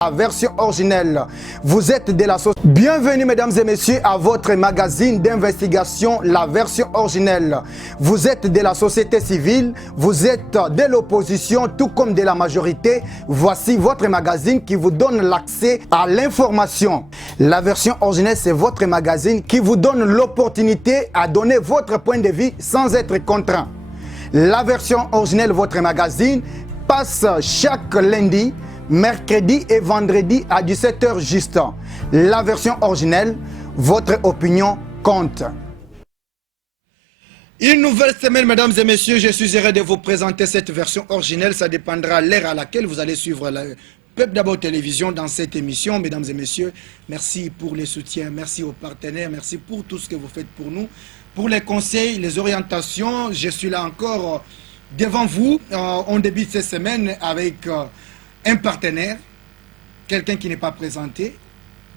La version originelle. Vous êtes de la société. Bienvenue mesdames et messieurs à votre magazine d'investigation, la version originelle. Vous êtes de la société civile, vous êtes de l'opposition, tout comme de la majorité. Voici votre magazine qui vous donne l'accès à l'information. La version originelle, c'est votre magazine qui vous donne l'opportunité à donner votre point de vue sans être contraint. La version originelle, votre magazine, passe chaque lundi, mercredi et vendredi à 17h juste. La version originelle, votre opinion compte. Une nouvelle semaine, mesdames et messieurs, je suis heureux de vous présenter cette version originelle. Ça dépendra de l'heure à laquelle vous allez suivre la Peuple d'abord télévision dans cette émission. Mesdames et messieurs, merci pour les soutiens, merci aux partenaires, merci pour tout ce que vous faites pour nous. Pour les conseils, les orientations, je suis là encore devant vous. On débute cette semaine avec un partenaire, quelqu'un qui n'est pas présenté,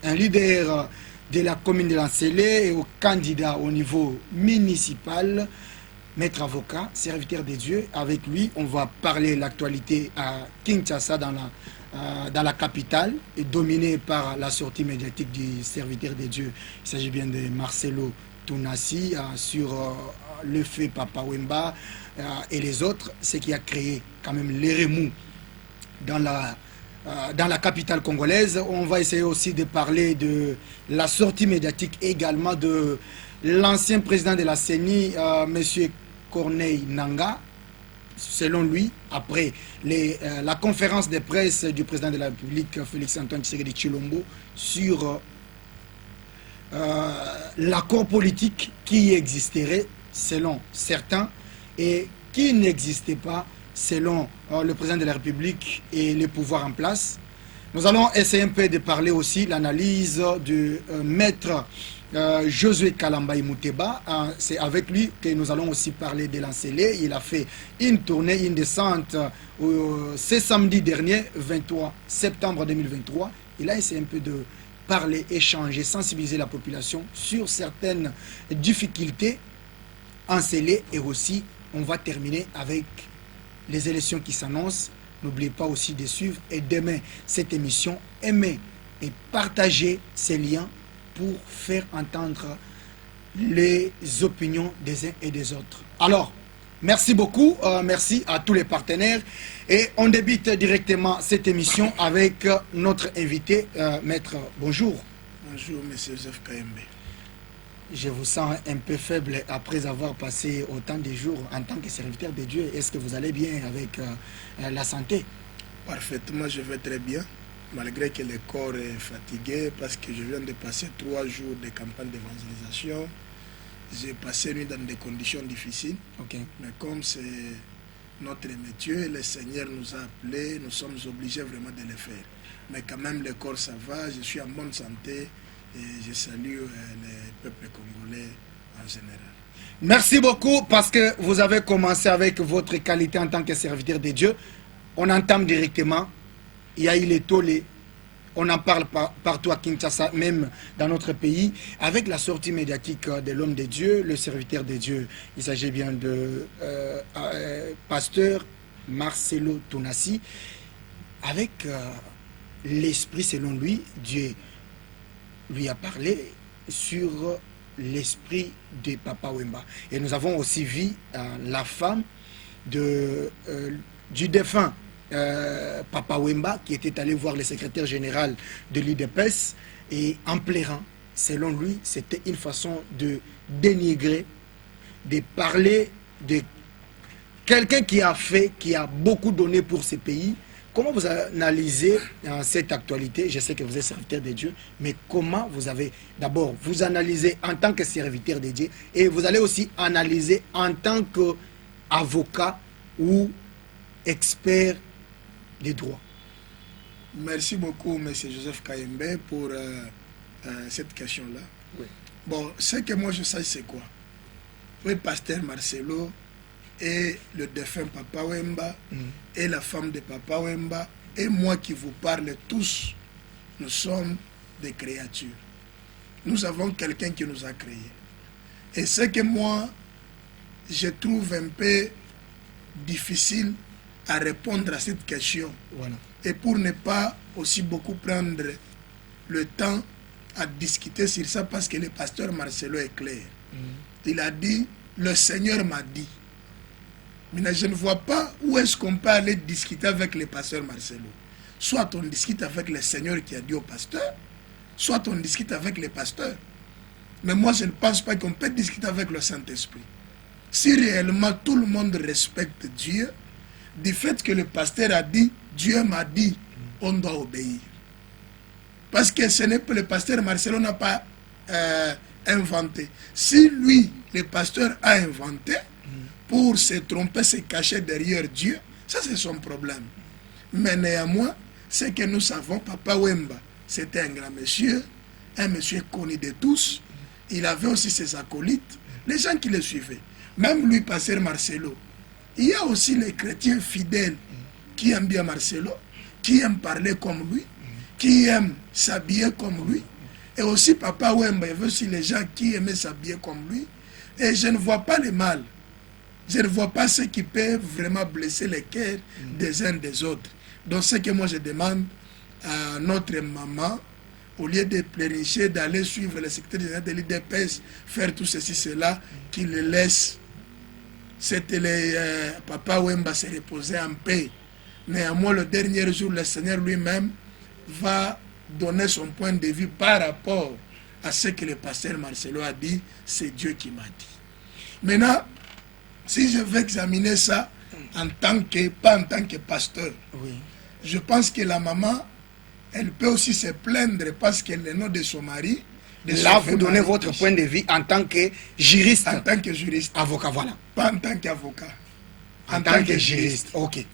un leader de la commune de Lancélé et au candidat au niveau municipal, maître avocat, serviteur de Dieu. Avec lui, on va parler de l'actualité à Kinshasa dans la capitale, et dominée par la sortie médiatique du serviteur de Dieu. Il s'agit bien de Marcelo Tounassi sur le fait Papa Wemba et les autres, ce qui a créé quand même les remous dans la capitale congolaise. On va essayer aussi de parler de la sortie médiatique également de l'ancien président de la CENI, M. Corneille Nangaa. Selon lui, après la conférence de presse du président de la République, Félix-Antoine Tshisekedi Tshilombo, sur l'accord politique qui existerait, selon certains, et qui n'existait pas, selon le président de la République et les pouvoirs en place. Nous allons essayer un peu de parler aussi l'analyse du maître Josué Kalambaï Mouteba. C'est avec lui que nous allons aussi parler de Lancélé. Il a fait une tournée, une descente ce samedi dernier, 23 septembre 2023. Il a essayé un peu de parler, échanger, sensibiliser la population sur certaines difficultés encelées, et aussi on va terminer avec les élections qui s'annoncent. N'oubliez pas aussi de suivre et d'aimer cette émission, aimer et partager ces liens pour faire entendre les opinions des uns et des autres. Alors, merci beaucoup, merci à tous les partenaires, et on débute directement cette émission avec notre invité, maître. Bonjour. Bonjour, monsieur Joseph Kayembe. Je vous sens un peu faible après avoir passé autant de jours en tant que serviteur de Dieu. Est-ce que vous allez bien avec la santé? Parfaitement, je vais très bien, malgré que le corps est fatigué, parce que je viens de passer 3 jours de campagne d'évangélisation. J'ai passé nuit dans des conditions difficiles, mais comme c'est notre métier, le Seigneur nous a appelés, nous sommes obligés vraiment de le faire. Mais quand même, le corps, ça va, je suis en bonne santé. Et je salue les peuples congolais en général. Merci beaucoup, parce que vous avez commencé avec votre qualité en tant que serviteur de Dieu. On entame directement. Il y a eu les tollés. On en parle partout à Kinshasa, même dans notre pays, avec la sortie médiatique de l'homme de Dieu, le serviteur de Dieu. Il s'agit bien de pasteur Marcelo Tounassi, avec l'esprit, selon lui, Dieu lui a parlé sur l'esprit de Papa Wemba. Et nous avons aussi vu la femme du défunt Papa Wemba, qui était allé voir le secrétaire général de l'UDPS, et en pleurant, selon lui, c'était une façon de dénigrer, de parler de quelqu'un qui a beaucoup donné pour ce pays. Comment vous analysez cette actualité? Je sais que vous êtes serviteur de Dieu, mais comment vous avez, d'abord, vous analysez en tant que serviteur de Dieu, et vous allez aussi analyser en tant qu'avocat ou expert des droits? Merci beaucoup, M. Joseph Kayembe, pour cette question-là. Oui. Bon, ce que moi je sais, c'est quoi? Oui, pasteur Marcelo et le défunt Papa Wemba, et la femme de Papa Wemba, et moi qui vous parle, tous, nous sommes des créatures. Nous avons quelqu'un qui nous a créés. Et ce que moi, je trouve un peu difficile à répondre à cette question. Voilà. Et pour ne pas aussi beaucoup prendre le temps à discuter sur ça parce que le pasteur Marcelo est clair. Il a dit, le Seigneur m'a dit. Mais je ne vois pas où est-ce qu'on peut aller discuter avec le pasteur Marcelo. Soit on discute avec le Seigneur qui a dit au pasteur, soit on discute avec le pasteur. Mais moi, je ne pense pas qu'on peut discuter avec le Saint-Esprit. Si réellement tout le monde respecte Dieu, du fait que le pasteur a dit, Dieu m'a dit, on doit obéir. Parce que ce n'est pas le pasteur Marcelo n'a pas inventé. Si lui, le pasteur, a inventé, pour se tromper, se cacher derrière Dieu, ça c'est son problème. Mais néanmoins, ce que nous savons, Papa Wemba, c'était un grand monsieur, un monsieur connu de tous. Il avait aussi ses acolytes, les gens qui le suivaient. Même lui, pasteur Marcelo. Il y a aussi les chrétiens fidèles qui aiment bien Marcelo, qui aiment parler comme lui, qui aiment s'habiller comme lui. Et aussi Papa Wemba, il y avait aussi les gens qui aimaient s'habiller comme lui. Et je ne vois pas le mal. Je ne vois pas ce qui peut vraiment blesser les cœurs des uns des autres. Donc ce que moi je demande à notre maman, au lieu de pleurnicher, d'aller suivre le secrétaire général de l'IDPS, faire tout ceci, cela, qu'il le laisse. C'était Papa Wemba se reposer en paix. Néanmoins, le dernier jour, le Seigneur lui-même va donner son point de vue par rapport à ce que le pasteur Marcelo a dit. C'est Dieu qui m'a dit. Maintenant, si je veux examiner ça en tant que, pas en tant que pasteur, je pense que la maman, elle peut aussi se plaindre parce que le nom de son mari... Là, vous donnez votre point de vue en tant que juriste. En tant que juriste. Avocat, voilà. Pas en tant qu'avocat. En tant que juriste, ok.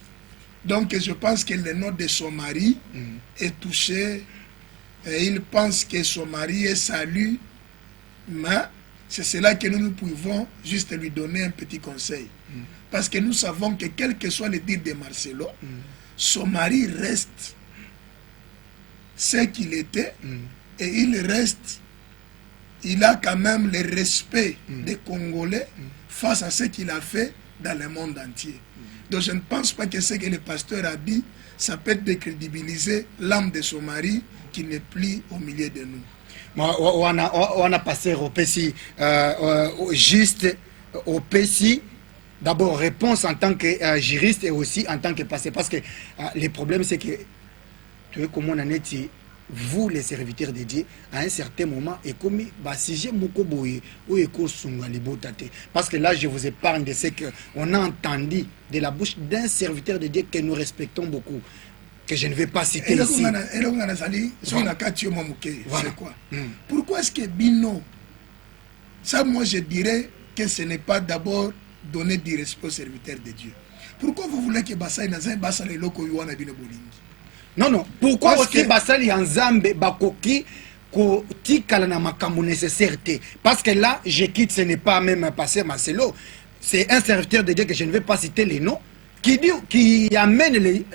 Donc, je pense que le nom de son mari est touché. Et il pense que son mari est salut. Mais c'est cela que nous pouvons juste lui donner un petit conseil. Parce que nous savons que quel que soit le dire de Marcelo, son mari reste ce qu'il était et il reste, il a quand même le respect des Congolais face à ce qu'il a fait dans le monde entier. Donc je ne pense pas que ce que le pasteur a dit, ça peut décrédibiliser l'âme de son mari qui n'est plus au milieu de nous. On a passé au PSI, juste au PSI. D'abord, réponse en tant que juriste et aussi en tant que pasteur. Parce que le problème, c'est que, tu vois, comme on en est, vous, les serviteurs de Dieu, à un certain moment, et comme si parce que là, je vous épargne de ce qu'on a entendu de la bouche d'un serviteur de Dieu que nous respectons beaucoup, que je ne vais pas citer ici. Voilà. C'est quoi? Pourquoi est-ce que Bino, ça, moi, je dirais que ce n'est pas d'abord donner du respect aux serviteurs de Dieu. Pourquoi vous voulez que Bassaï Nazan Bassale Loko Yuana Bino Bolingi? Non, non. Pourquoi parce que Basali Nzambe Bakoki Kotikala na makambo nécessaire? Parce que là, je quitte, ce n'est pas même un pasteur Marcelo. C'est un serviteur de Dieu que je ne vais pas citer les noms, qui amène les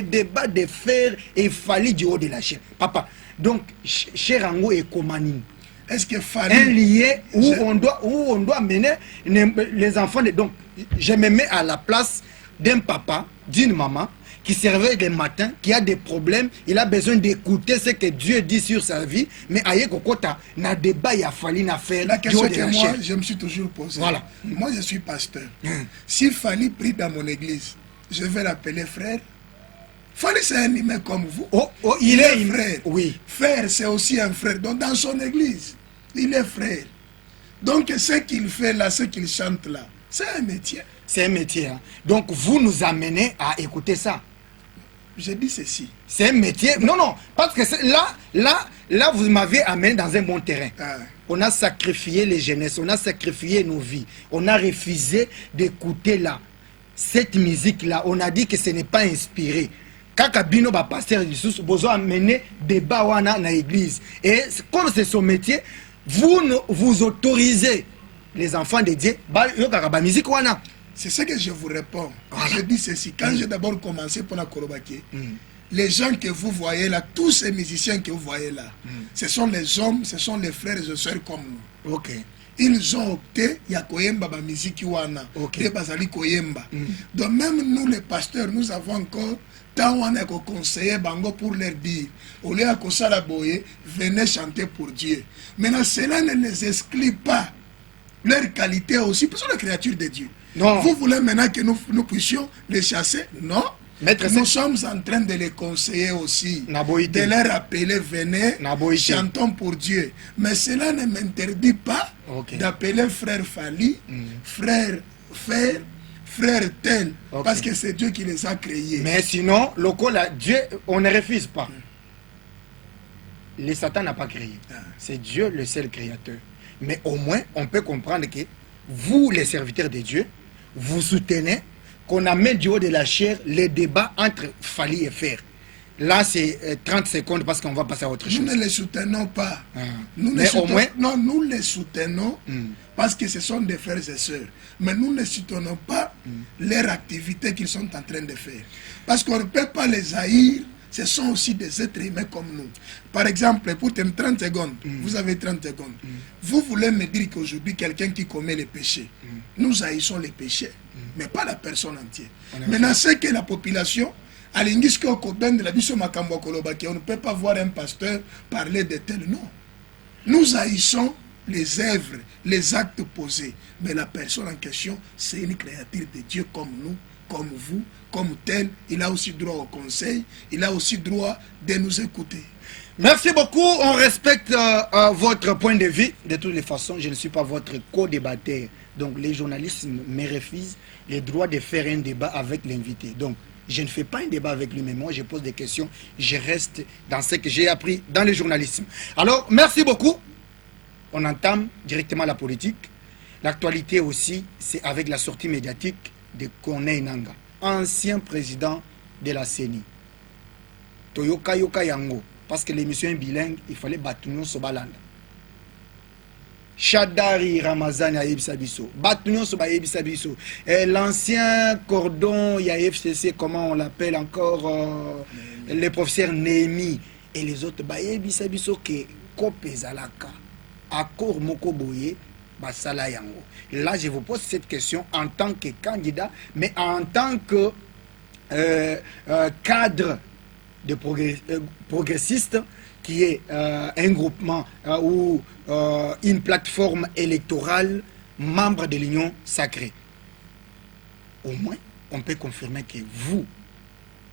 débats de fer et Fali du haut de la chair. Papa, donc, Cherango et Komani. Est-ce que Fali... Un lié où on doit mener les enfants. Donc, je me mets à la place d'un papa, d'une maman, qui se réveille le matin, qui a des problèmes, il a besoin d'écouter ce que Dieu dit sur sa vie, mais aïe kokota, na débat, il a fallu na faire. La question que moi, je me suis toujours posée. Voilà. Moi, je suis pasteur. S'il fallait prier dans mon église, je vais l'appeler frère. Fali, c'est un humain comme vous. Il est frère. Oui. Frère, c'est aussi un frère. Donc, dans son église, il est frère. Donc, ce qu'il fait là, ce qu'il chante là, c'est un métier. C'est un métier. Hein. Donc, vous nous amenez à écouter ça. Je dis ceci. C'est un métier. Non, non. Parce que là, vous m'avez amené dans un bon terrain. On a sacrifié les jeunesses, on a sacrifié nos vies. On a refusé d'écouter là. Cette musique-là, on a dit que ce n'est pas inspiré. Kakabino ba pasteur Jesus besoin amener débat wana na église. Et comme c'est son métier, vous autorisez les enfants de Dieu ba musique wana. C'est ce que je vous réponds. Voilà. Je dis ceci. Quand j'ai d'abord commencé pour la Korobaki, les gens que vous voyez là, tous ces musiciens que vous voyez là, ce sont les hommes, ce sont les frères et sœurs comme nous. Ok. ils ont opté, il y a koyemba ba musique wana, et bazali koyemba. Donc même nous les pasteurs, nous avons encore tant on a conseillé bango pour leur dire, au lieu de ça boye, venez chanter pour Dieu. Maintenant cela ne les exclut pas leur qualité aussi, parce que sont les créatures de Dieu. Non. Vous voulez maintenant que nous puissions les chasser? Non. Maître, nous sommes en train de les conseiller aussi, de leur rappeler, venez, chantons pour Dieu. Mais cela ne m'interdit pas d'appeler frère Fali, frère tel, parce que c'est Dieu qui les a créés. Mais sinon, Dieu, on ne refuse pas. Le Satan n'a pas créé. C'est Dieu le seul créateur. Mais au moins, on peut comprendre que vous, les serviteurs de Dieu, vous soutenez qu'on amène du haut de la chair les débats entre Fali et Fer. Là, c'est 30 secondes parce qu'on va passer à autre chose. Nous ne les soutenons pas. Nous les soutenons parce que ce sont des frères et sœurs. Mais nous ne soutenons pas leur activité qu'ils sont en train de faire. Parce qu'on ne peut pas les haïr. Ce sont aussi des êtres humains comme nous. Par exemple, pour 30 secondes, vous avez 30 secondes. Vous voulez me dire qu'aujourd'hui, quelqu'un qui commet les péchés, nous haïssons les péchés, mais pas la personne entière. Maintenant, c'est que la population, on ne peut pas voir un pasteur parler de tel, non. Nous haïssons les œuvres, les actes posés, mais la personne en question, c'est une créature de Dieu comme nous, comme vous, comme tel. Il a aussi droit au conseil, il a aussi droit de nous écouter. Merci beaucoup, on respecte votre point de vue. De toutes les façons, je ne suis pas votre co-débatteur. Donc les journalistes me refusent le droit de faire un débat avec l'invité. Donc je ne fais pas un débat avec lui, mais moi je pose des questions. Je reste dans ce que j'ai appris dans le journalisme. Alors, merci beaucoup. On entame directement la politique. L'actualité aussi, c'est avec la sortie médiatique de Corneille Nangaa, ancien président de la CENI. Toyoka Yoka Yango, parce que l'émission est bilingue, il fallait Batunion Sobalanda. Chadari Ramazani à Ebisabiso, Batunion Soba Ebisabiso, l'ancien cordon, il y a FCC, comment on l'appelle encore, le professeur Némi, et les autres, Ebisabiso, qui Kopezalaka, Akor Moko Boye, Basala Yango. Là, je vous pose cette question en tant que candidat, mais en tant que cadre de progressiste, qui est un groupement ou une plateforme électorale membre de l'Union sacrée. Au moins, on peut confirmer que vous,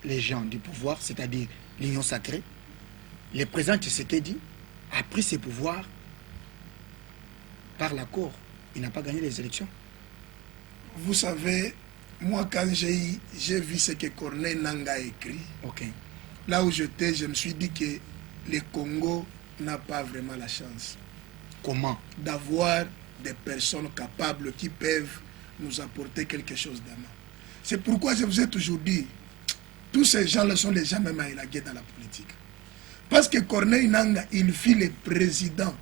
les gens du pouvoir, c'est-à-dire l'Union sacrée, le président Tshisekedi a pris ses pouvoirs par l'accord. Il n'a pas gagné les élections. Vous savez, moi quand j'ai vu ce que Corneille Nangaa a écrit, là où j'étais, je me suis dit que le Congo n'a pas vraiment la chance. Comment? D'avoir des personnes capables qui peuvent nous apporter quelque chose d'amant. C'est pourquoi je vous ai toujours dit, tous ces gens-là sont les gens même à élaguer dans la politique. Parce que Corneille Nangaa, il fut le président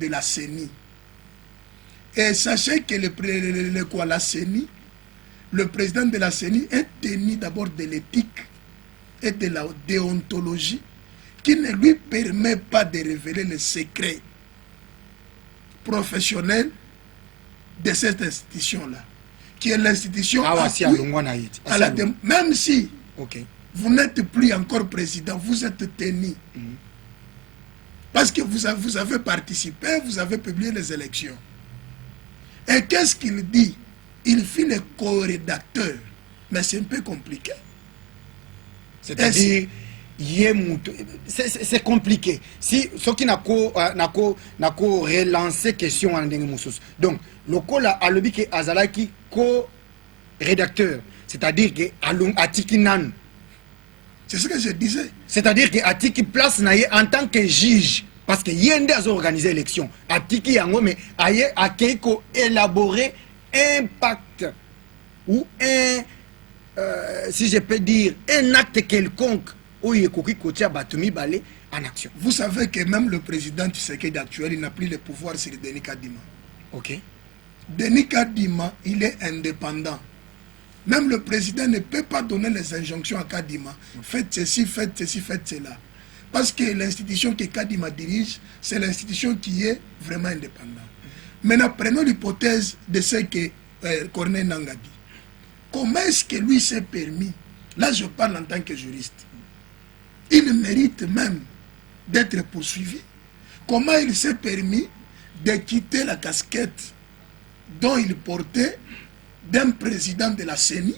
de la CENI. Et sachez que la CENI, le président de la CENI est tenu d'abord de l'éthique et de la déontologie qui ne lui permet pas de révéler les secrets professionnels de cette institution-là, qui est l'institution même si vous n'êtes plus encore président, vous êtes tenu. Parce que vous avez participé, vous avez publié les élections. Et qu'est-ce qu'il dit? Il fit le co-rédacteur. Mais c'est un peu compliqué. C'est-à-dire, c'est compliqué. Si ce qui n'a qu'à relancer question en Dengue. Donc, le cola a le bique Azalaki co-rédacteur. C'est-à-dire que Atiki Nan. C'est ce que je disais. C'est-à-dire que Atiki place naïe en tant que juge. Parce que Yende a organisé l'élection. Atiki Yango, mais Aye a élaboré un pacte ou un, si je peux dire, un acte quelconque où il y a Batumi Balé en action. Vous savez que même le président Tshisekedi actuel, il n'a plus le pouvoir sur Denis Kadima. Denis Kadima, il est indépendant. Même le président ne peut pas donner les injonctions à Kadima. Faites ceci, faites ceci, faites cela. Parce que l'institution que Kadima dirige, c'est l'institution qui est vraiment indépendante. Maintenant, prenons l'hypothèse de ce que Corneille Nangaa dit. Comment est-ce que lui s'est permis, là je parle en tant que juriste, il mérite même d'être poursuivi. Comment il s'est permis de quitter la casquette dont il portait d'un président de la CENI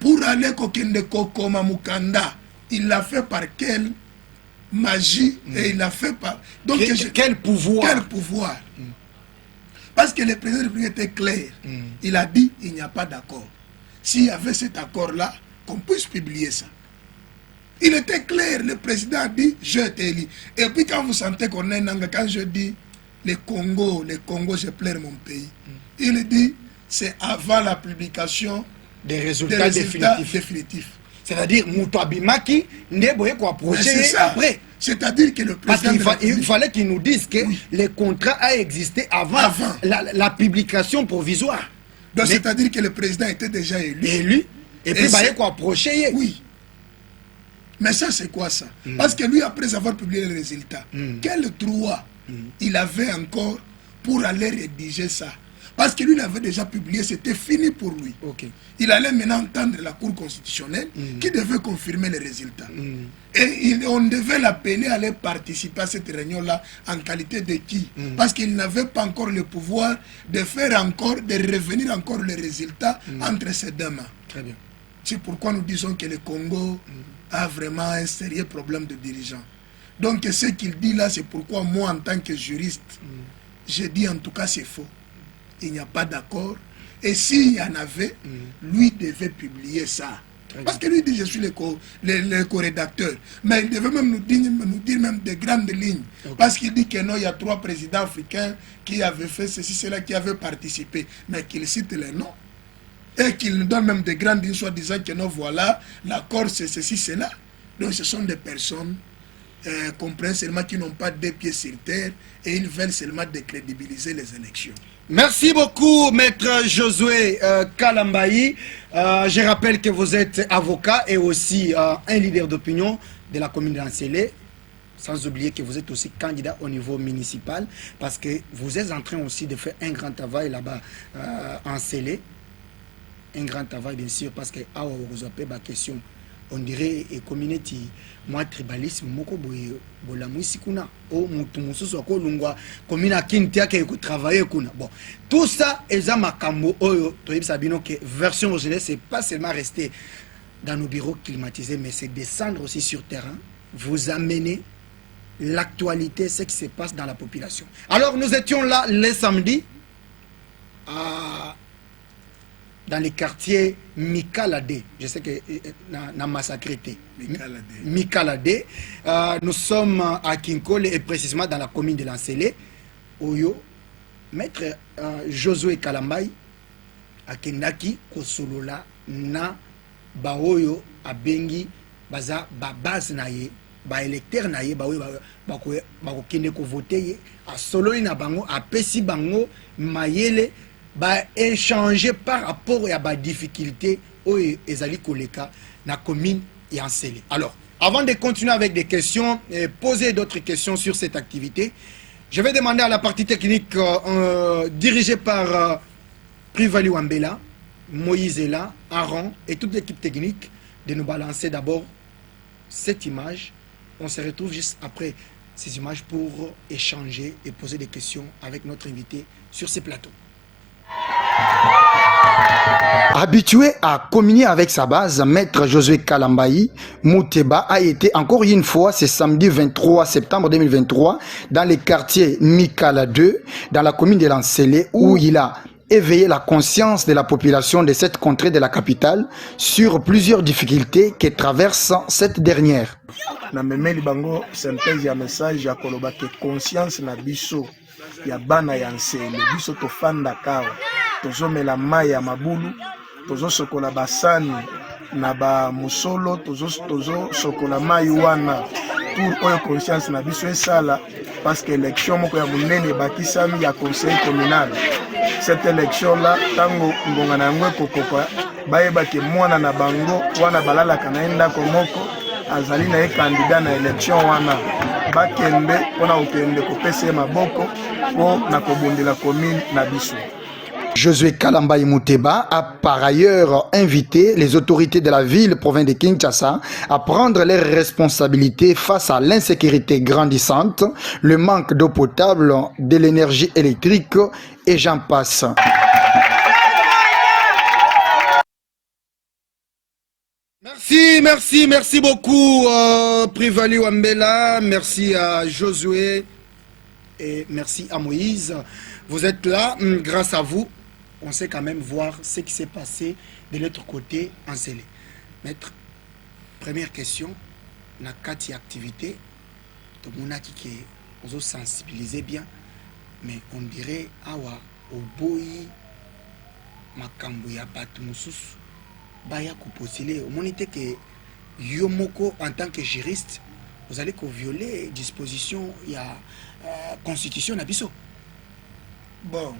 pour aller Kokende Kokoma Mukanda? Il l'a fait par quelle magie et il l'a fait par... Donc, quel pouvoir? Quel pouvoir? Parce que le président de la République était clair. Il a dit il n'y a pas d'accord. S'il y avait cet accord-là, qu'on puisse publier ça. Il était clair, le président a dit je t'ai élu. Et puis quand vous sentez qu'on est Nangaa, quand je dis le Congo, je pleure mon pays, il dit c'est avant la publication des résultats définitifs. C'est-à-dire Moutouabimaki n'est pas quoi approcher après. C'est-à-dire que le président... Parce qu'il fallait qu'il nous dise que le contrat a existé avant. La publication provisoire. Donc c'est-à-dire que le président était déjà élu. Et puis il quoi approcher. Oui. Mais ça, c'est quoi ça? Parce que lui, après avoir publié les résultats, quel droit il avait encore pour aller rédiger ça? Parce que lui, il avait déjà publié, c'était fini pour lui. Il allait maintenant entendre la Cour constitutionnelle qui devait confirmer les résultats. Et on devait l'appeler à aller participer à cette réunion-là en qualité de qui? Parce qu'il n'avait pas encore le pouvoir de faire encore, de revenir encore les résultats entre ses deux mains. Très bien. C'est pourquoi nous disons que le Congo a vraiment un sérieux problème de dirigeants. Donc ce qu'il dit là, c'est pourquoi moi, en tant que juriste, je dis en tout cas c'est faux. Il n'y a pas d'accord. Et s'il y en avait, lui devait publier ça. Parce que lui dit je suis le co-rédacteur. Mais il devait même nous dire même des grandes lignes. Parce qu'il dit que non, il y a 3 présidents africains qui avaient fait ceci, cela, qui avaient participé. Mais qu'il cite les noms. Et qu'il nous donne même des grandes lignes, soit disant que non, voilà, l'accord c'est ceci, cela. Donc ce sont des personnes, comprennent seulement, qui n'ont pas deux pieds sur terre et ils veulent seulement décrédibiliser les élections. Merci beaucoup, maître Josué Kalambayi. Je rappelle que vous êtes avocat et aussi un leader d'opinion de la commune d'Ansélé. Sans oublier que vous êtes aussi candidat au niveau municipal parce que vous êtes en train aussi de faire un grand travail là-bas en Ansélé. Un grand travail bien sûr parce que vous avez ma question on dirait et communauté moi tribalisme moko bola musikuna o mutu mususu ko lungwa commune kintia ke ko travailler kuna bon tout ça eza makambo oyo toyebisa bino que version originale c'est pas seulement rester dans nos bureaux climatisés mais c'est descendre aussi sur terrain vous amener l'actualité ce qui se passe dans la population. Alors nous étions là le samedi dans les quartiers Mikalade, je sais que na massacré Mikalade. Nous sommes à Kinkole et précisément dans la commune de Lansélé. Oyo, maître Josué Kalambayi à Kendaki Kosolola na Baoyo abengi baza babase naye ba électeur naye baoyo ba kende ko voter a sololi na bango a pesi bango mayele ba échanger par rapport à la difficulté où ezali koleka na commune et Ansélé. Alors, avant de continuer avec des questions et poser d'autres questions sur cette activité, je vais demander à la partie technique dirigée par Privali Wambela, Moïse Ela, Aaron et toute l'équipe technique de nous balancer d'abord cette image. On se retrouve juste après ces images pour échanger et poser des questions avec notre invité sur ces plateaux. Habitué à communier avec sa base, maître Josué Kalambayi Mouteba a été encore une fois ce samedi 23 septembre 2023 dans le quartier Mikala 2, dans la commune de Lansélé, où il a éveillé la conscience de la population de cette contrée de la capitale sur plusieurs difficultés que traverse cette dernière. Na memeli bango synthèse ya message ya koloba ke conscience na biso ya bana ya Nsele biso tofanda kawa tozomela mai ya mabulu tozosokola basani na ba musolo tozosokola mai wana pour oyo conscience na biso esala parce que élection moko ya munene bakisami ya conseil communal. Cette élection là tango ngonga na yango ekokoka bayeba ke mwana na bango wana balalaka na ndako moko azali na ye candidat na élection wana bakende mpona kokende kopesa ye maboko mpo na kobundela commune na biso. Josué Kalambayi Mouteba a par ailleurs invité les autorités de la ville province de Kinshasa à prendre leurs responsabilités face à l'insécurité grandissante, le manque d'eau potable, de l'énergie électrique et j'en passe. Merci beaucoup Privali Wambela, merci à Josué et merci à Moïse. Vous êtes là, grâce à vous. On sait quand même voir ce qui s'est passé de l'autre côté en Sélé. Maître, première question, na kati activité, tout le monde a dit qu'on sensibiliser bien, mais on dirait awa oboyi makambu ya batu mususu baya kuposile. On était que yomoko en tant que juriste, vous allez violer disposition il y a constitution nabiso. Bon.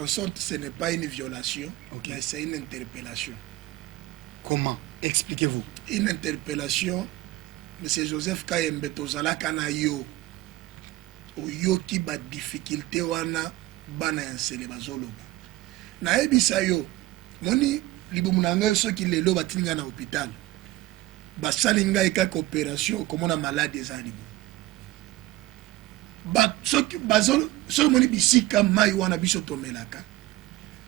En sorte, ce n'est pas une violation, okay, mais c'est une interpellation. Comment? Expliquez-vous. Une interpellation, M. Joseph Kayembe Tozala Kanayo, yo ki ba difficulté wana bana yansele bazoloba. Na ebisa yo, moni libumunanga so ki lelo batinga na hôpital. Basalinga eka opération comme on a malade des animaux. So moni bisika mai wana biso tomelaka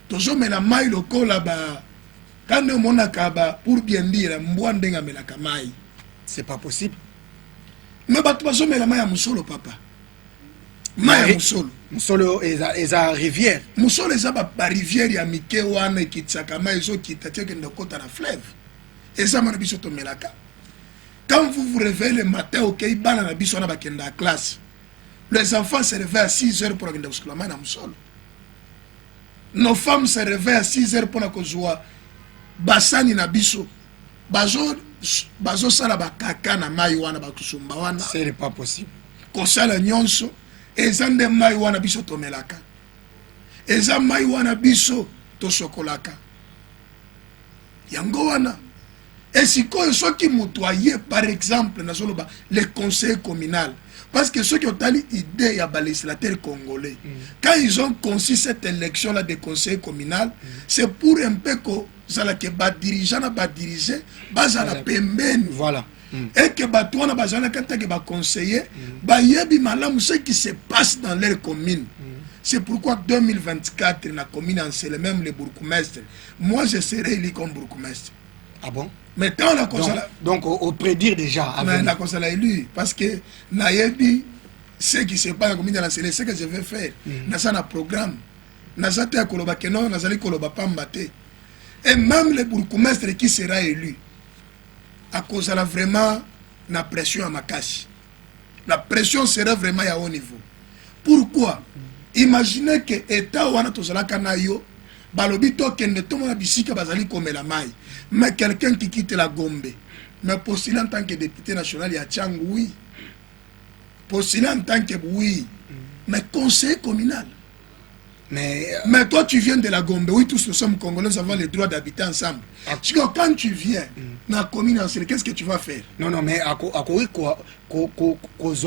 tozomela mai lokola ba kande monaka ba pour bien dire mbwa ndenga melaka mai. C'est pas possible. Mais bato bazomela mai ya musolo papa. Mai ya musolo. Musolo eza rivière. Musolo eza ba rivière ya mike wana ekitsaka mai zo kitatiye ke ndokota na fleuve. Eza mana biso tomelaka. Quand vous vous réveillez le matin okay bana na biso na bakenda classe. Les enfants se réveillent à 6 heures pour aller au na musolo. Nos femmes se réveillent à 6 heures pour aller basani na biso. Bazo sala bakaka na mai wana bakusumba wana. C'est pas possible. Kosala nyonso ezande mai wana biso tomelaka. Eza mai wana biso to sokolaka. Yango wana. Et si soki mutoye par exemple na solo ba le conseil communal. Parce que ceux qui ont eu l'idée, il y a des législateurs congolais. Quand ils ont conçu cette élection-là de conseil communal, c'est pour un peu que les dirigeants ne dirigent pas la pembeni. Voilà. Et que les conseillers, ce qui se passe dans leur commune. C'est pourquoi 2024, la commune, c'est même les bourgmestres. Moi, je serai élu comme bourgmestre. Ah bon? Mais quand on a donc au prédire déjà. Mais la console a élu parce que nayebi ce qui se passe dans la c'est ce que je vais faire. Nasa un programme. Nasa te koloba keno, nazali koloba pambate. Et même le bourgmestre qui sera élu à cause de la vraiment la pression à Makashi. La pression sera vraiment à haut niveau. Pourquoi? Imaginez que État wana tozala kanayo balobi to kende to mona bisika bazali komela mai. Mais quelqu'un qui quitte la Gombe, mais postuler en tant que député national, il y a Tchang, oui. Postuler en tant que oui. Mais conseiller communal. Mais toi, tu viens de la Gombe. Oui, tous nous sommes Congolais, nous avons le droit d'habiter ensemble. Quand tu viens dans la commune, qu'est-ce que tu vas faire? Non, mais à quoi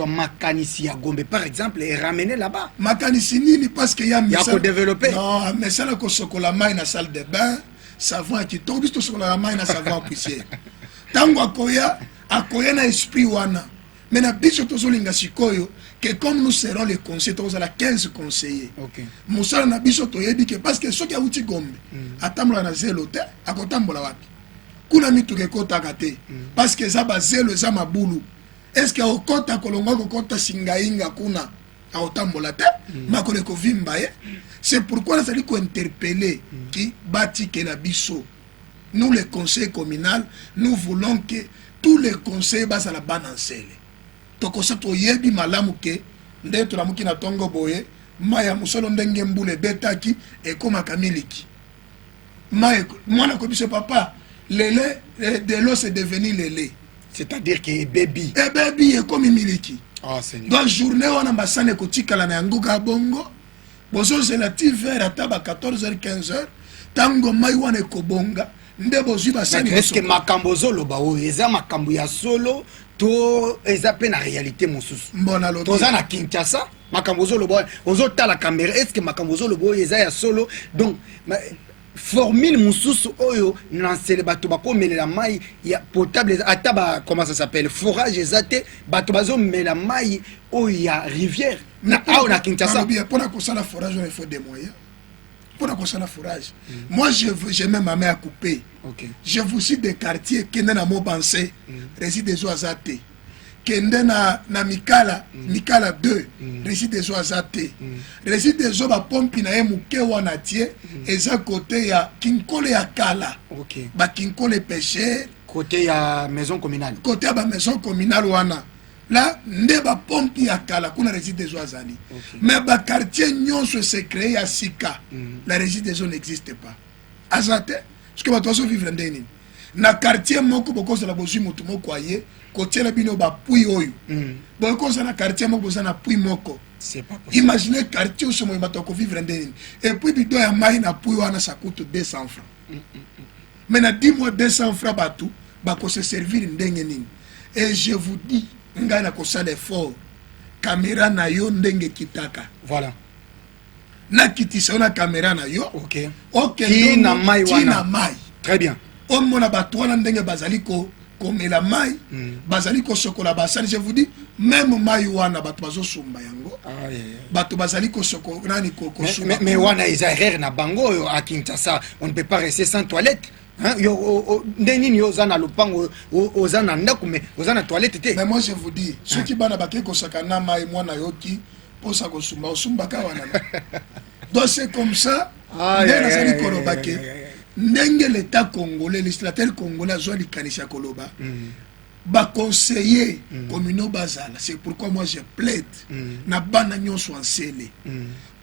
Makanisi à Gombe, par exemple, est ramené là-bas. Makanisi, parce qu'il y a... Il y a qu'à développer. Non, mais ça, là, qu'on se colle la main dans la salle de bain, savon qui tombe, tout sur la main, savon poussière. Tango akoya na esprit wana. Mais na biso tozolinga sikoyo que comme nous serons les conseillers, nous avons 15 conseillers. OK. Moussa na biso toyebi que parce que ceux qui a uti Gombe, atambola na zelo te, akotambola wapi. Kuna mitu ke kota kate. Parce que ça ba zelo za mabulu. Est-ce que okota kolonga kokota singainga kuna aotambola te? Makole ko vimba ye. C'est pourquoi nous allons interpeller qui bâtit que la biso. Nous, les conseils communaux, nous voulons que tous les conseils basent à la banne en selle. Donc, ça, tu y es malamu que, ndetto la mukina tongo boye, maya musolo ndenge mbule betaki, et comme akamiliki. Moi, je papa, le lait de l'eau, c'est devenu le lait. C'est-à-dire que baby. Et baby est comme miliki. Oh, Seigneur. Donc, journée, on a bassane kotika la nanguka bongo. Bozo zelati vers à taba 14h, 15h. Tango mai wane kobonga. nde bozwi basani est-ce que makambo zoloba o eza makambo ya solo to eza pe na réalité mosusu mbona lobi toza na Kinshasa makambo zoloba ozotala caméra est-ce que makambo zoloba eza ya solo donc formule mosusu oyo nansele bato bakomelela mai ya potable ata ba comment ça s'appelle forage ezate bato bazomela mai oyo ya rivière na ao na Kinshasa pour la consala forage il faut des moyens pour la consala forage moi j'ai même ma main à couper. Okay. Je vous cite des quartiers qui na mo pensé réside des oazate kende na Mikala Mikala 2 réside des oazate réside des oba pompi na emuke wana tie eza côté ya Kinkole ya Kala. Okay. Ba Kinkole pêcher côté ya maison communale côté ba maison communale wana là nde ba pompi ya Kala kuna réside des oazali. Okay. Mais ba quartier nyonso se créé à Sika la réside des eaux n'existe pas azate parce que bato vivre ndeni na quartier moko bokoza la bozwi mutu moko aye kotiela bino ba pui oyo bokoza na quartier moko boza na pui moko c'est pas possible. Imaginez quartier où mo bato ko vivre ndeni et puis bidon ya mai na pui wana ça coûte 200 francs mais na 10 mois 200 francs bato bako se servir ndenge nini et je vous dis ngai na ko sala effort caméra na yo ndenge kitaka voilà na kitisa na caméra na yo OK OK na mai wana mai très bien on mona bato wana ndenge bazali ko komela mai bazali ko sokola basali je vous dis même mai wana bato bazo sumba yango bato bazali ko soko nani ko sumba mais wana isa erreur na bango yo à Kinshasa on ne peut pas rester sans toilette hein yo ndeni yo zana lupango ozana ndako mais ozana toilette te mais moi je vous dis ceux qui bana baké ko sakana mai mwana yoki posa ko sumba osumba ka wana donc c'est comme ça ndena zali kolobake ndenge l'état congolais législateur congolais azwa likanisa koloba ba conseiller communaux bazala c'est pourquoi moi je plaide na bana nyonso ensele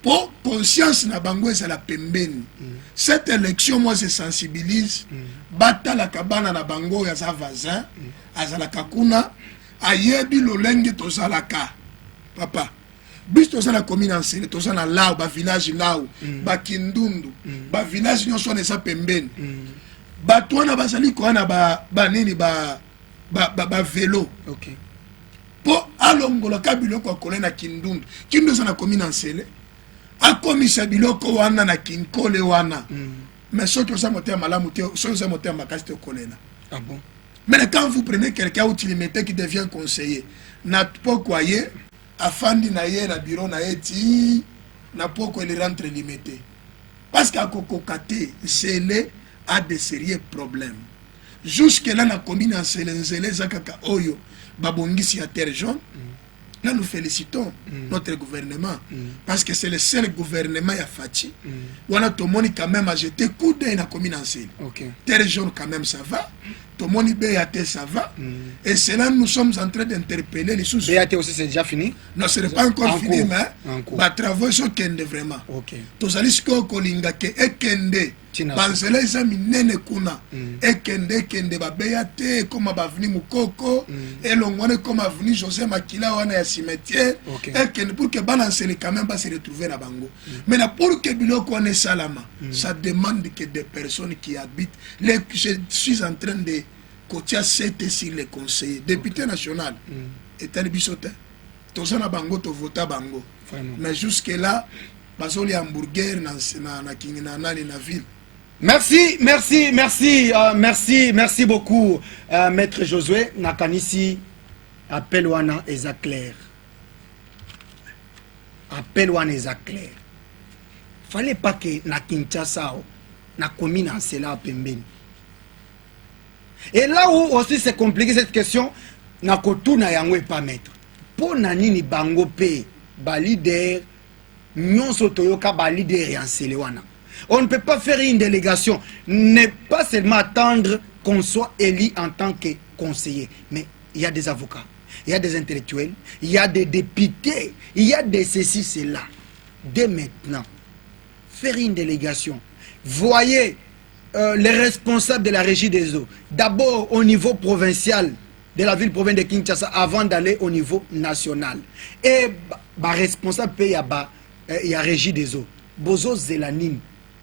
pour conscience na bango ezala pembeni cette élection moi je sensibilise batala kabana na bango ya za voisin azala kakuna ayebi lolenge tozalaka papa bis tozala commune ensele tozala lao ba village lao ba kindundu ba village nyonso na sa pembeni bato wana bazali ko na ba nini ba vélo. OK. Pour alongola ka biloko akola na kindundu kindu za na commune ensele akomisa biloko wana na kinkole wana mais soki oza moteur malamu te soki oza moteur makasi te okolela. Ah bon? Mais quand vous prenez quelqu'un ou limité qui devient conseiller na poko ye afandi na ye na bureau na eti na poko il rentre limité parce qu'à kokokate zele a de sérieux problèmes jusque là na commune ensele nzele zakaka oyo babongisi ya terre jaune. Là, nous félicitons notre gouvernement parce que c'est le seul gouvernement à Fati. On a tout le monde quand même a jeté coup d'œil dans la commune ancienne. Terre jaune quand même ça va. Tout le monde BAT ça va. Et c'est là nous sommes en train d'interpeller les sous. BAT aussi c'est déjà fini? Non, ce n'est pas encore fini, mais les travaux sont kende vraiment. Tous les gens qui ont été banzela eza minene kuna ekende babeyate koma baveni mukoko elongwane koma aveni José Makila wana ya cimetière ekende pour que balancele quand même se retrouver na bango mais na pour que biloko wana salama ça demande que des personnes qui habitent je suis en train de kotia sete sur les conseillers député national etali bisote toza na bango to vota bango mais jusque là bazoli hamburger na kinga na ville. Merci beaucoup, Maître Josué. Nakanisi, appel wana eza clair. Appel wana eza clair. Fallait pas que na Kinshasa, na commune en cela pembeni. Et là où aussi c'est compliqué cette question, na kotuna yango pas maître. Pour nani bango pe, ba leader, nyonso toyoka ba leader en cela wana. On ne peut pas faire une délégation, ne pas seulement attendre qu'on soit élu en tant que conseiller, mais il y a des avocats, il y a des intellectuels, il y a des députés, il y a des ceci, cela. Dès maintenant, faire une délégation. Voyez les responsables de la régie des eaux, d'abord au niveau provincial de la ville-province de Kinshasa, avant d'aller au niveau national. Et responsable pays il y a régie des eaux. Bozo Zelanine.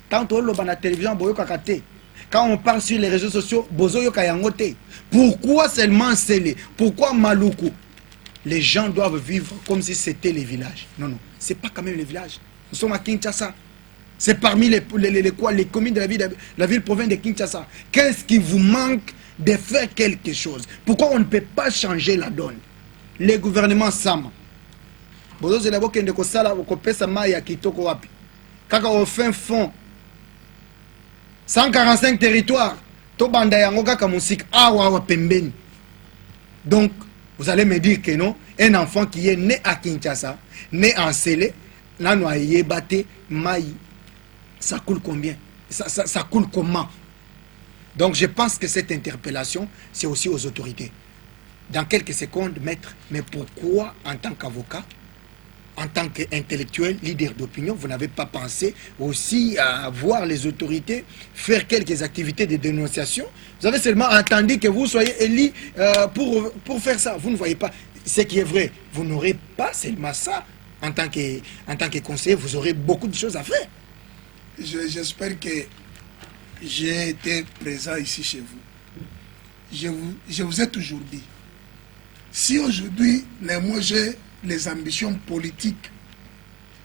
Tant que la télévision boyo kakate quand on parle sur les réseaux sociaux, Bozoyo Kayangote. Pourquoi seulement Sélé? Pourquoi Maluku? Les gens doivent vivre comme si c'était les villages. Non, non, c'est pas quand même les villages. Nous sommes à Kinshasa. C'est parmi les communes de la ville province de Kinshasa. Qu'est-ce qui vous manque de faire quelque chose? Pourquoi on ne peut pas changer la donne? Les gouvernements Sama. Bozo c'est d'abord qu'on sala okopesa mai ya kitoko wapi. Kaka au fin fond 145 territoires. To banda yango kaka musik awa pembeni. Donc vous allez me dire que non, un enfant qui est né à Kinshasa, né en Sélé, là nous ayé batté mai, ça coule combien? Ça coule comment? Donc je pense que cette interpellation, c'est aussi aux autorités. Dans quelques secondes, maître, mais pourquoi en tant qu'avocat, en tant qu'intellectuel, leader d'opinion, vous n'avez pas pensé aussi à voir les autorités faire quelques activités de dénonciation? Vous avez seulement attendu que vous soyez élu pour faire ça. Vous ne voyez pas ce qui est vrai. Vous n'aurez pas seulement ça. En tant que conseiller, vous aurez beaucoup de choses à faire. J'espère que j'ai été présent ici chez vous. Je vous ai toujours dit, si aujourd'hui, moi j'ai les ambitions politiques,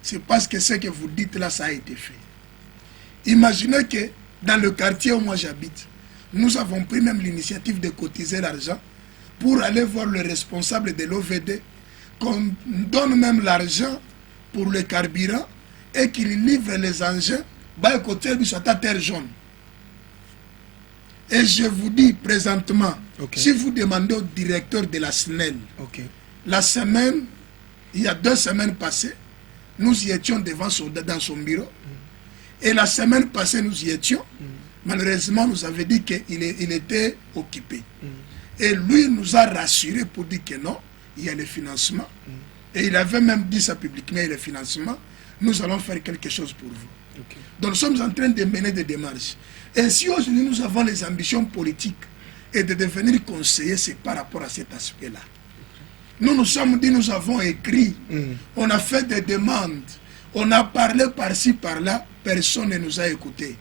c'est parce que ce que vous dites là, ça a été fait. Imaginez que dans le quartier où moi j'habite, nous avons pris même l'initiative de cotiser l'argent pour aller voir le responsable de l'OVD, qu'on donne même l'argent pour le carburant et qu'il livre les engins, bah, côté du terre jaune. Et je vous dis présentement, si vous demandez au directeur de la SNEL, la semaine, il y a 2 semaines passées, nous y étions dans son bureau. Et la semaine passée, nous y étions. Malheureusement, nous avait dit qu'il était occupé. Et lui nous a rassuré pour dire que non, il y a le financement. Et il avait même dit ça publiquement, il y a le financement. Nous allons faire quelque chose pour vous. Donc nous sommes en train de mener des démarches. Et si aujourd'hui nous avons les ambitions politiques et de devenir conseillers, c'est par rapport à cet aspect-là. Nous nous sommes dit, nous avons écrit, on a fait des demandes, on a parlé par-ci, par-là, personne ne nous a écoutés.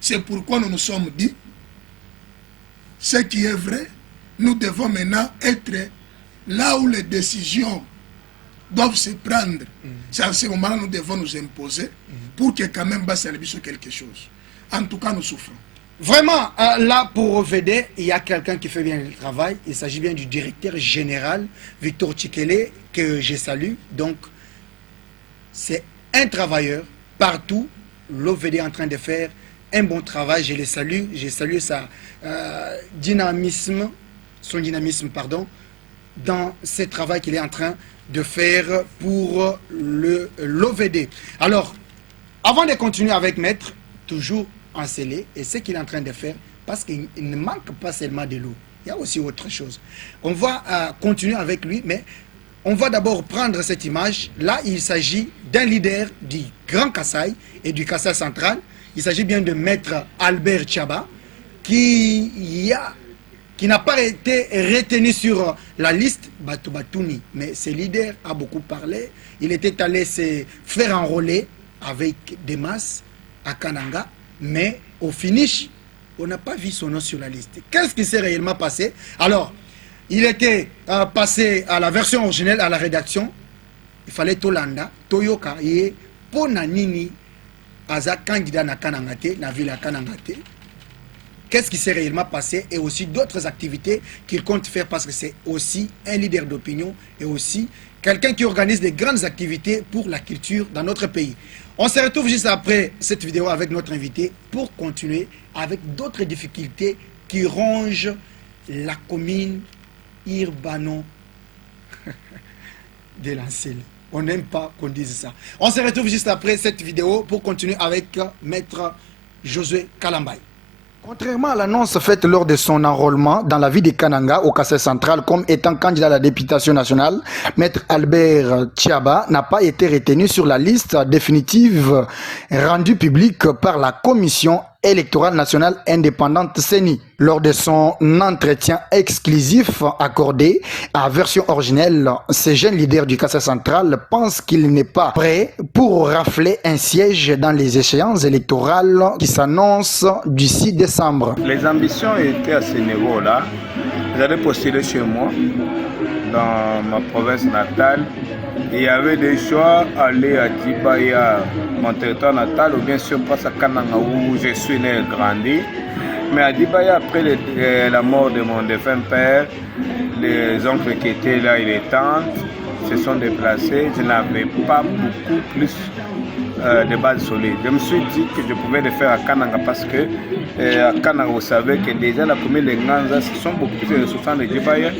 C'est pourquoi nous nous sommes dit, ce qui est vrai, nous devons maintenant être là où les décisions doivent se prendre. C'est à ce moment-là nous devons nous imposer pour que quand même basse sur quelque chose. En tout cas, nous souffrons. Vraiment, là, pour OVD, il y a quelqu'un qui fait bien le travail. Il s'agit bien du directeur général, Victor Tchikele, que je salue. Donc, c'est un travailleur partout. L'OVD est en train de faire un bon travail. Je le salue. Je salue son dynamisme, dans ce travail qu'il est en train de faire pour l'OVD. Alors, avant de continuer avec Maître, toujours en scellé, et ce qu'il est en train de faire, parce qu'il ne manque pas seulement de l'eau, il y a aussi autre chose. On va continuer avec lui, mais on va d'abord prendre cette image. Là, il s'agit d'un leader du Grand Kasaï et du Kasaï central. Il s'agit bien de Maître Albert Tchaba, qui n'a pas été retenu sur la liste Batoubatuni. Mais ce leader a beaucoup parlé. Il était allé se faire enrôler avec des masses à Kananga. Mais au finish, on n'a pas vu son nom sur la liste. Qu'est-ce qui s'est réellement passé? Alors, il était passé à la version originelle, à la rédaction. Il fallait Tolanda, Toyoka, et Ponanini, Aza candidat na Kanangate, na ville à Kanangate. Qu'est-ce qui s'est réellement passé? Et aussi d'autres activités qu'il compte faire, parce que c'est aussi un leader d'opinion et aussi quelqu'un qui organise des grandes activités pour la culture dans notre pays. On se retrouve juste après cette vidéo avec notre invité pour continuer avec d'autres difficultés qui rongent la commune urbano de l'Ancel. On n'aime pas qu'on dise ça. On se retrouve juste après cette vidéo pour continuer avec Maître Josué Kalambayi. Contrairement à l'annonce faite lors de son enrôlement dans la ville de Kananga au Kasaï central comme étant candidat à la députation nationale, Maître Albert Tchaba n'a pas été retenu sur la liste définitive rendue publique par la commission électorale nationale indépendante CENI. Lors de son entretien exclusif accordé à version originelle, ce jeune leader du Kassa central pense qu'il n'est pas prêt pour rafler un siège dans les échéances électorales qui s'annoncent du 6 décembre. Les ambitions étaient à ce niveau-là. J'allais postuler chez moi, dans ma province natale. Il y avait des choix, aller à Dibaya, mon territoire natal, ou bien sûr pas à Kananga où je suis né et grandi. Mais à Dibaya, après la mort de mon défunt père, les oncles qui étaient là et les tantes se sont déplacés. Je n'avais pas beaucoup plus de bases solides. Je me suis dit que je pouvais le faire à Kananga parce que à Kananga, vous savez que déjà la commune de Nganza, ce sont beaucoup plus de ressources de Djibaya.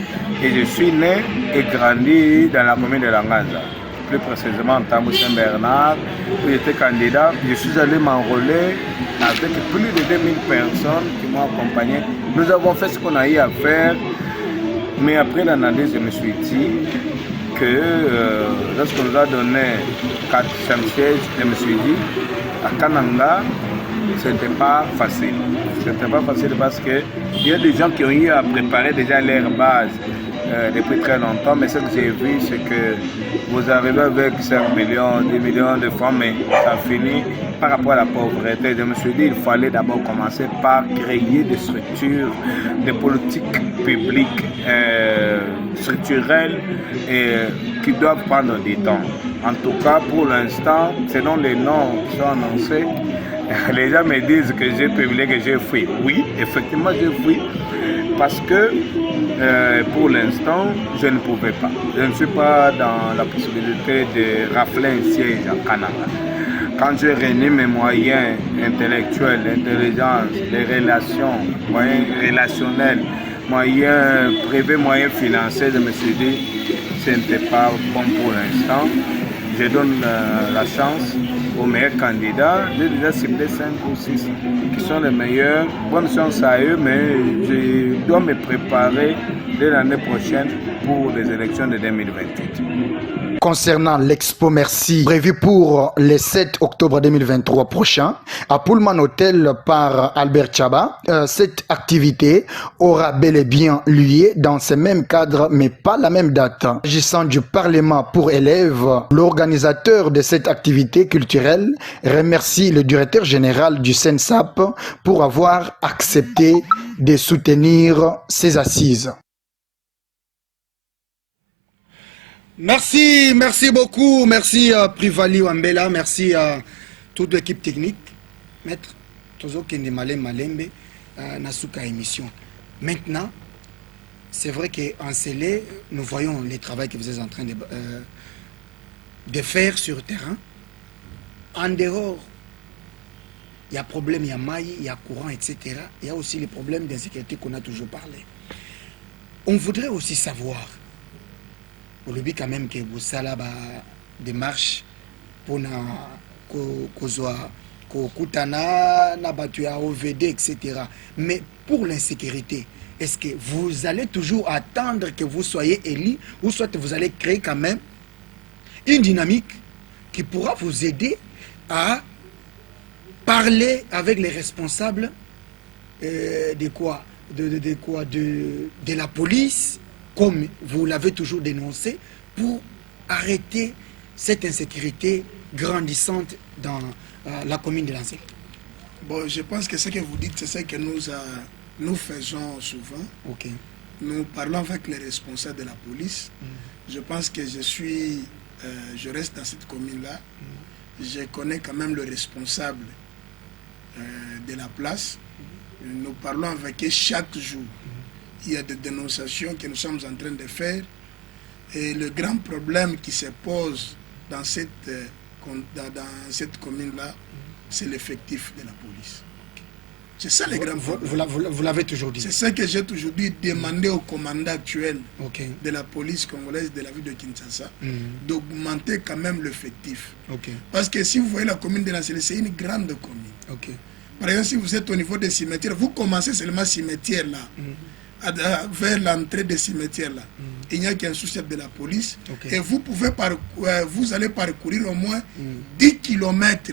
Et je suis né et grandi dans la commune de la Nganza, plus précisément en Tambou Saint-Bernard, où j'étais candidat. Je suis allé m'enrôler avec plus de 2000 personnes qui m'ont accompagné. Nous avons fait ce qu'on a eu à faire, mais après l'analyse, je me suis dit que lorsqu'on nous a donné 4-5 sièges, je me suis dit, à Kananga, ce n'était pas facile. Ce n'était pas facile parce qu'il y a des gens qui ont eu à préparer déjà leur base depuis très longtemps, mais ce que j'ai vu, c'est que vous arrivez avec 5 millions, 10 millions de francs, mais ça finit par rapport à la pauvreté. Je me suis dit, il fallait d'abord commencer par créer des structures, des politiques publiques structurelles qui doivent prendre du temps. En tout cas, pour l'instant, selon les noms qui sont annoncés, les gens me disent que j'ai publié, que j'ai fui. Oui, effectivement, j'ai fui parce que pour l'instant, je ne pouvais pas. Je ne suis pas dans la possibilité de rafler un siège en Canada. Quand j'ai réuni mes moyens intellectuels, l'intelligence, les relations, moyens relationnels, moyens privés, moyens financiers, je me suis dit ce n'était pas bon pour l'instant. Je donne la chance aux meilleurs candidats. J'ai déjà ciblé 5 ou 6 qui sont les meilleurs. Bonne chance à eux, mais je dois me préparer dès l'année prochaine pour les élections de 2028. Concernant l'Expo Merci prévu pour le 7 octobre 2023 prochain à Pullman Hotel par Albert Chaba, cette activité aura bel et bien lieu dans ce même cadre mais pas la même date. Agissant du Parlement pour élèves, l'organisateur de cette activité culturelle remercie le directeur général du SENSAP pour avoir accepté de soutenir ces assises. Merci, merci beaucoup. Merci Privali Wambela, merci à toute l'équipe technique. Maître Tozo Kende Malem Malembe, Nasuka émission. Maintenant, c'est vrai qu'en Célé, nous voyons les travaux que vous êtes en train de faire sur le terrain. En dehors, il y a problème, il y a maille, il y a courant, etc. Il y a aussi les problèmes d'insécurité qu'on a toujours parlé. On voudrait aussi savoir, au lobby quand même que vous avez des démarches pour Kutana, Nabatua, OVD, etc. Mais pour l'insécurité, est-ce que vous allez toujours attendre que vous soyez élu ou soit vous allez créer quand même une dynamique qui pourra vous aider à parler avec les responsables de la police, comme vous l'avez toujours dénoncé, pour arrêter cette insécurité grandissante dans la commune de Lansing? Bon, je pense que ce que vous dites, c'est ce que nous faisons souvent. Okay. Nous parlons avec les responsables de la police. Je pense que je reste dans cette commune-là. Je connais quand même le responsable de la place. Nous parlons avec eux chaque jour. Il y a des dénonciations que nous sommes en train de faire. Et le grand problème qui se pose dans cette commune-là, c'est l'effectif de la police. C'est ça le grand problème. Vous l'avez toujours dit. C'est ça que j'ai toujours dit, demander au commandant actuel de la police congolaise de la ville de Kinshasa d'augmenter quand même l'effectif. Parce que si vous voyez la commune de Lansing, c'est une grande commune. Par exemple, si vous êtes au niveau des cimetières, vous commencez seulement cimetière là. Vers l'entrée des cimetières là. Il n'y a qu'un sous-chef de la police et vous pouvez vous allez parcourir au moins 10 km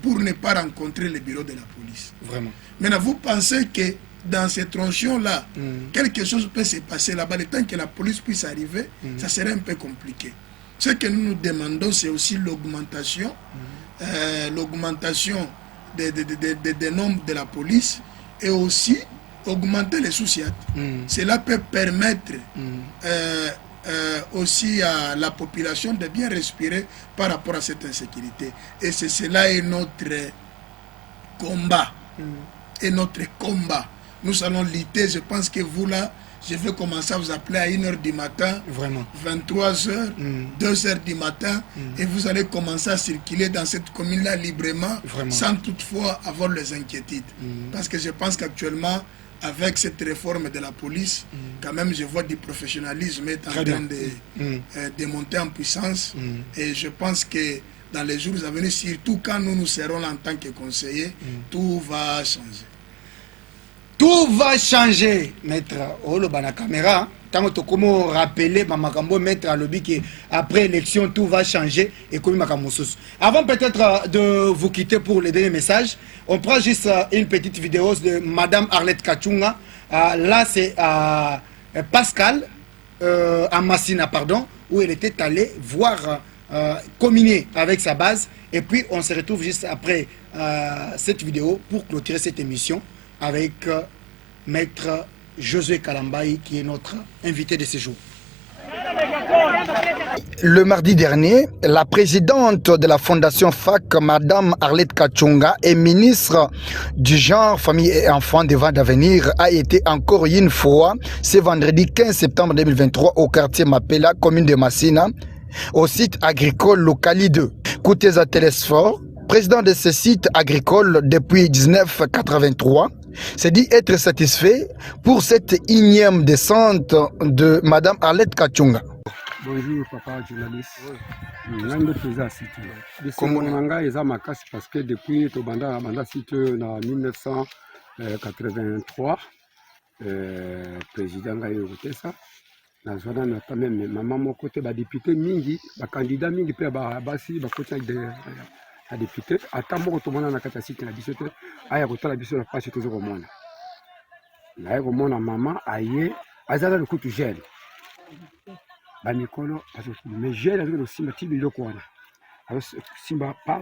pour ne pas rencontrer le bureau de la police. police. Vraiment. Maintenant, vous pensez que dans ces tronchons-là, quelque chose peut se passer là-bas, le temps que la police puisse arriver, ça serait un peu compliqué. Ce que nous nous demandons, c'est aussi l'augmentation des nombres de la police et aussi augmenter les sous-siats. Cela peut permettre aussi à la population de bien respirer par rapport à cette insécurité. Et c'est cela est notre combat. Et notre combat. Nous allons lutter. Je pense que vous là, je vais commencer à vous appeler à 1h du matin, vraiment. 23h, 2h du matin, et vous allez commencer à circuler dans cette commune-là librement, vraiment, sans toutefois avoir les inquiétudes. Parce que je pense qu'actuellement, avec cette réforme de la police, quand même, je vois du professionnalisme est en train de monter en puissance. Et je pense que dans les jours à venir, surtout quand nous serons là en tant que conseillers, tout va changer. Tout va changer, maître. Oh, le bana caméra. Tant que comment rappeler, makambo maître à lobby que après élection tout va changer et comme makamosos. Avant peut-être de vous quitter pour les derniers messages, on prend juste une petite vidéo de Madame Arlette Kachunga. Là c'est Pascal à Massina, pardon, où elle était allée voir communier avec sa base. Et puis on se retrouve juste après cette vidéo pour clôturer cette émission avec maître Josué Kalambayi qui est notre invité de ce jour. Le mardi dernier, la présidente de la fondation FAC, Madame Arlette Kachunga, et ministre du genre, famille et enfants devant d'avenir, a été encore une fois ce vendredi 15 septembre 2023 au quartier Mapela, commune de Massina, au site agricole Locali 2. Kouteza Telesfor, président de ce site agricole depuis 1983, s'est dit être satisfait pour cette énième descente de Madame Arlette Kachunga. Bonjour papa journaliste. Nando président site. Comment nanga eza makasi parce que depuis to banda site en 1983 président nga yote ça. Na zona na même maman mon côté ba député mingi, ba candidat mingi pe ba basi ba côté de a député atambo to mona na kata site na biso te aya ko tala biso na pasi to zo mona. Na ko mona mama aye azala le coup de gel. Ba mikolo parce que mais gel avec le simba tibiloko wana. Alors simba pa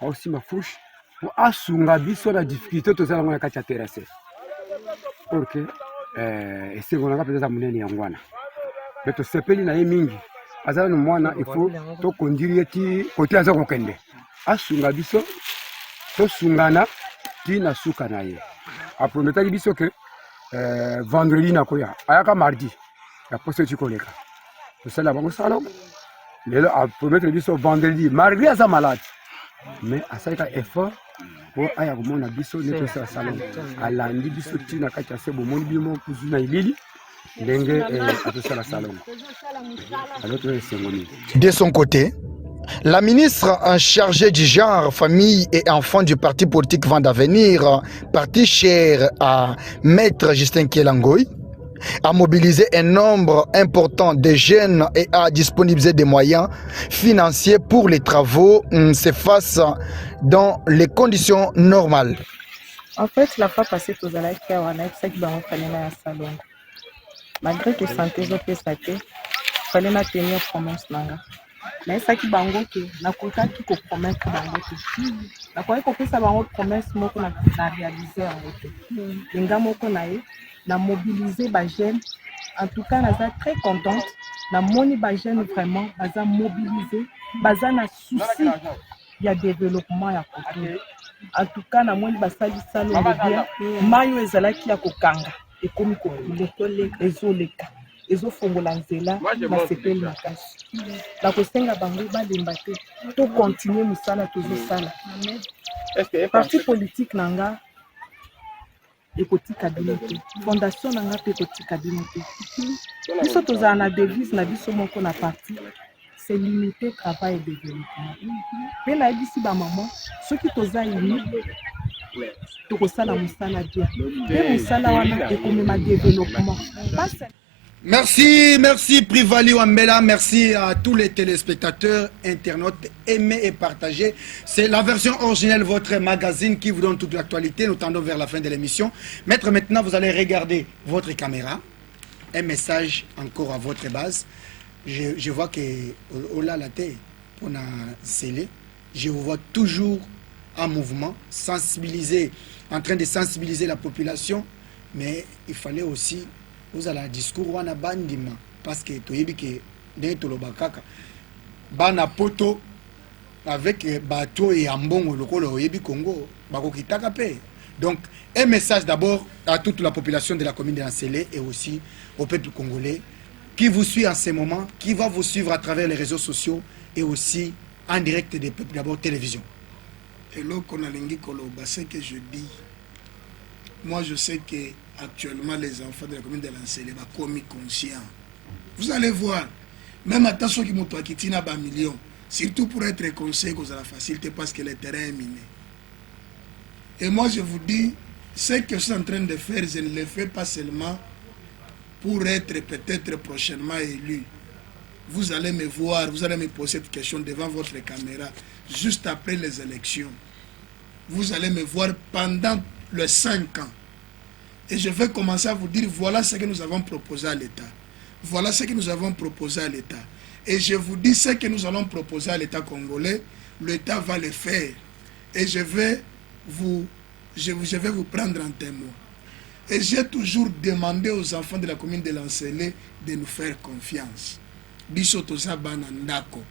au simba fouche pour asunga biso la difficulté to zala mona kata terrasse. OK et c'est qu'on a peut-être amené ni ngwana. Mais to sepeli na ye mingi. Azala no mwana il faut to conduire ti côté azako kende. Asunga biso to sungana ti na suka na ye. Après metali biso que vendredi na koya ayaka mardi la poste tu koleka. Tout ça là bango salon. Lelo a promettre biso vendredi malgré sa malade. Mais asaka effort pour aya komona biso neto sa salon. Alandi biso ti na kati ya sebo moni bimo kuzuna ilili. De son côté, la ministre en charge du genre, famille et enfants du parti politique Vent d'Avenir, parti cher à Maître Justin Kielangoy, a mobilisé un nombre important de jeunes et a disponibilisé des moyens financiers pour les travaux s'efface dans les conditions normales. En fait, la fois passée, tout à l'heure, il y a un salon. Malgré que santé est santé, il fallait tenir promesse. Mais ça qui bango que na kota qui ko promettre bango que na quoi ko pesa bango promesse moko na réaliser en fait. Linga moko na ye na mobiliser ba jeunes. En tout cas, naza très contente na moni ba jeunes vraiment baza mobiliser, baza na souci il y a développement ya côté. En tout cas, na moni ba sali salon de bien mayo ezala ki ya kokanga. Et comme les ezoleka ezofongola nzela basepeli makasi na kosenga bango balemba te to continuer mosala tozosala parti politique nanga ekotika bino te fondation nanga mpe ekotika bino te biso tozala na devise na biso moko na parti c'est limiter travail et développement mpe nayebisi bamama soki toza uni tokosala mosala bien mpe mosala wana ekomema développement. Merci, merci Privali Wambela, merci à tous les téléspectateurs, internautes, aimez et partagez. C'est la version originelle, votre magazine qui vous donne toute l'actualité. Nous tendons vers la fin de l'émission. Maître, maintenant vous allez regarder votre caméra. Un message encore à votre base. Je vois que Ola Laté, on a scellé. Je vous vois toujours en mouvement, sensibiliser, en train de sensibiliser la population. Mais il fallait aussi... vous avez un discours wana bandima parce que toyebi ke ndenge toloba kaka bana poto avec bateau et ambongo lokolo oyebi Congo bakokitaka pe. Donc un message d'abord à toute la population de la commune de Nansele et aussi au peuple congolais qui vous suit en ce moment, qui va vous suivre à travers les réseaux sociaux et aussi en direct des peuples d'abord télévision. Et là qu'on a lingi koloba, c'est que je dis, moi je sais que actuellement les enfants de la commune de Nansele va commis conscient. Vous allez voir, même à ceux qui m'ont quitté na ba millions, surtout pour être conseillé qu'on a la facilité parce que le terrain est miné. Et moi je vous dis, ce que je suis en train de faire, je ne le fais pas seulement pour être peut-être prochainement élu. Vous allez me voir, vous allez me poser cette question devant votre caméra juste après les élections. Vous allez me voir pendant les 5 ans. Et je vais commencer à vous dire, voilà ce que nous avons proposé à l'État. Voilà ce que nous avons proposé à l'État. Et je vous dis ce que nous allons proposer à l'État congolais, l'État va le faire. Et je vais vous prendre en témoin. Et j'ai toujours demandé aux enfants de la commune de Nansele de nous faire confiance. Bisotoza bana ndako.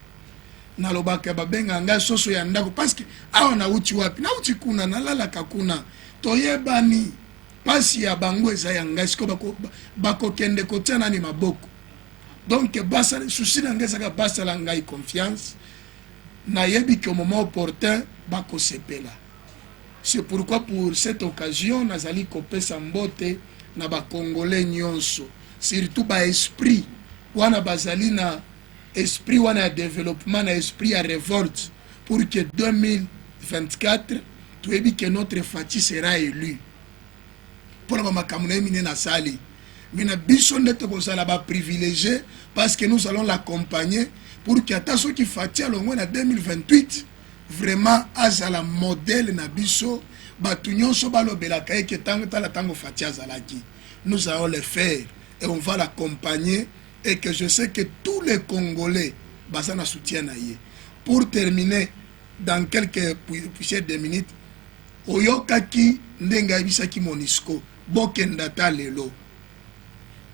Nalobaka babenga nga soso ya ndako parce que awa na uti wapi na uti kuna nalala kakuna toyebani pasi ya bango eza ya ngai siko bako kende kotiana ni maboko. Donc basa souci na ngai saka basa la ngai confiance na yebi que au moment opportun bako sepela. C'est pourquoi pour cette occasion nazali kopesa mbote na ba congolais nyonso surtout ba esprit wana bazali na esprit wana développement na esprit à révolte pour que 2024 tuebi que notre Fati sera élu. Pour la makamune mine na sali mina biso ndete ko sala ba privilégié parce que nous allons l'accompagner pour que ata so ki Fati alongo na 2028 vraiment azala modèle na biso batu nyonso balobelaka ke tango tala tango Fati azalaki. Nous allons le faire et on va l'accompagner. Et que je sais que tous les Congolais basana soutiennent. Pour terminer, dans quelques poussières de minutes, Oyokaki Ndenga Ibisaki Monisco, Bokendata Lelo.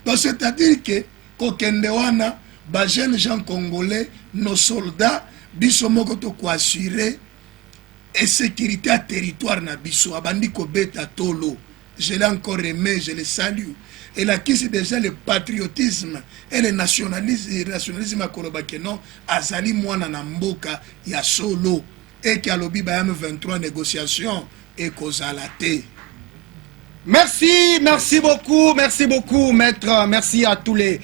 Donc c'est-à-dire que Kokendewana, les jeunes gens congolais, nos soldats, bisomoko to ko assurer et sécurité à territoire na biso abandi ko beta tolo. Je l'ai encore aimé, je le salue. Et là, qui c'est déjà le patriotisme et le nationalisme à Kolobakeno, Azali Mwana Namboka, ya solo, et qui a lobby bayam 23 négociations et Kozalate. Merci beaucoup, maître. Merci à tous les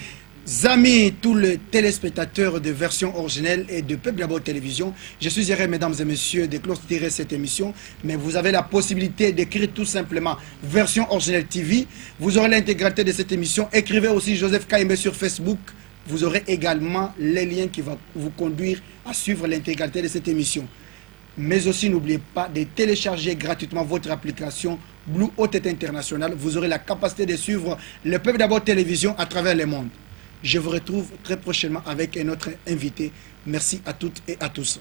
amis, tous les téléspectateurs de version originelle et de Peuple d'abord télévision. Je suis heureux, mesdames et messieurs, de clôturer cette émission, mais vous avez la possibilité d'écrire tout simplement version originelle TV. Vous aurez l'intégralité de cette émission. Écrivez aussi Joseph Kaimbe sur Facebook. Vous aurez également les liens qui vont vous conduire à suivre l'intégralité de cette émission. Mais aussi, n'oubliez pas de télécharger gratuitement votre application Blue OTT International. Vous aurez la capacité de suivre le Peuple d'abord télévision à travers le monde. Je vous retrouve très prochainement avec un autre invité. Merci à toutes et à tous.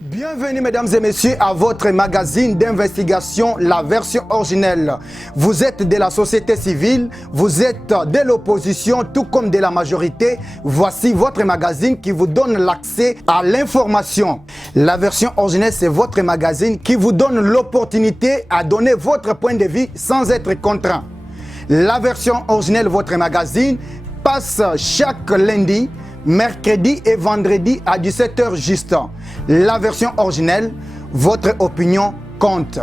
Bienvenue mesdames et messieurs à votre magazine d'investigation, la version originelle. Vous êtes de la société civile, vous êtes de l'opposition tout comme de la majorité. Voici votre magazine qui vous donne l'accès à l'information. La version originelle, c'est votre magazine qui vous donne l'opportunité à donner votre point de vue sans être contraint. La version originelle, votre magazine, passe chaque lundi, mercredi et vendredi à 17h juste. La version originelle, votre opinion compte.